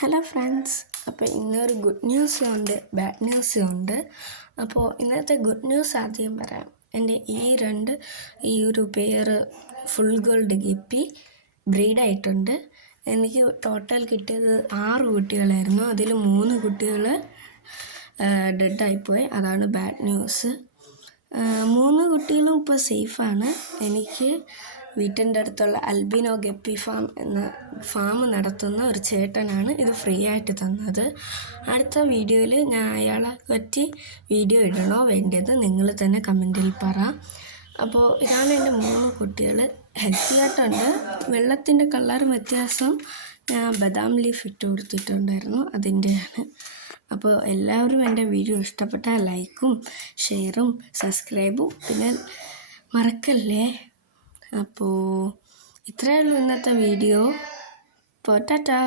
Hello friends, അപ്പോൾ ഇന്നൊരു good ന്യൂസും ഉണ്ട് ബാഡ് ന്യൂസും ഉണ്ട്. അപ്പോൾ ഇന്നത്തെ ഗുഡ് ന്യൂസ് ആദ്യം പറയാം. എൻ്റെ ഈ ഒരു പെയർ ഫുൾ ഗോൾഡ് ഗപ്പി ബ്രീഡായിട്ടുണ്ട്. എനിക്ക് ടോട്ടൽ കിട്ടിയത് 6 കുട്ടികളായിരുന്നു. അതിൽ 3 കുട്ടികൾ ഡെഡായിപ്പോയി. അതാണ് ബാഡ് ന്യൂസ്. 3 കുട്ടികളും ഇപ്പോൾ സേഫാണ്. എനിക്ക് വീട്ടിൻ്റെ അടുത്തുള്ള അൽബിനോ ഗപ്പി ഫാം നടത്തുന്ന ഒരു ചേട്ടനാണ് ഇത് ഫ്രീ ആയിട്ട് തന്നത്. അടുത്ത വീഡിയോയിൽ ഞാൻ അയാളെ പറ്റി വീഡിയോ ഇടണോ വേണ്ടത് നിങ്ങൾ തന്നെ കമൻറ്റിൽ പറ. അപ്പോൾ ഇതാണ് എൻ്റെ 3 കുട്ടികൾ. ഹെൽത്തി ആയിട്ടുണ്ട്. വെള്ളത്തിൻ്റെ കളർ വ്യത്യാസം ഞാൻ ബദാം ലീഫ് ഇട്ട് കൊടുത്തിട്ടുണ്ടായിരുന്നു, അതിൻ്റെയാണ്. അപ്പോൾ എല്ലാവരും എൻ്റെ വീഡിയോ ഇഷ്ടപ്പെട്ടാൽ ലൈക്കും ഷെയറും സബ്സ്ക്രൈബും പിന്നെ മറക്കല്ലേ. അപ്പോൾ ഇത്രയേ ഉള്ളൂ ഇന്നത്തെ വീഡിയോ. ടാറ്റാ.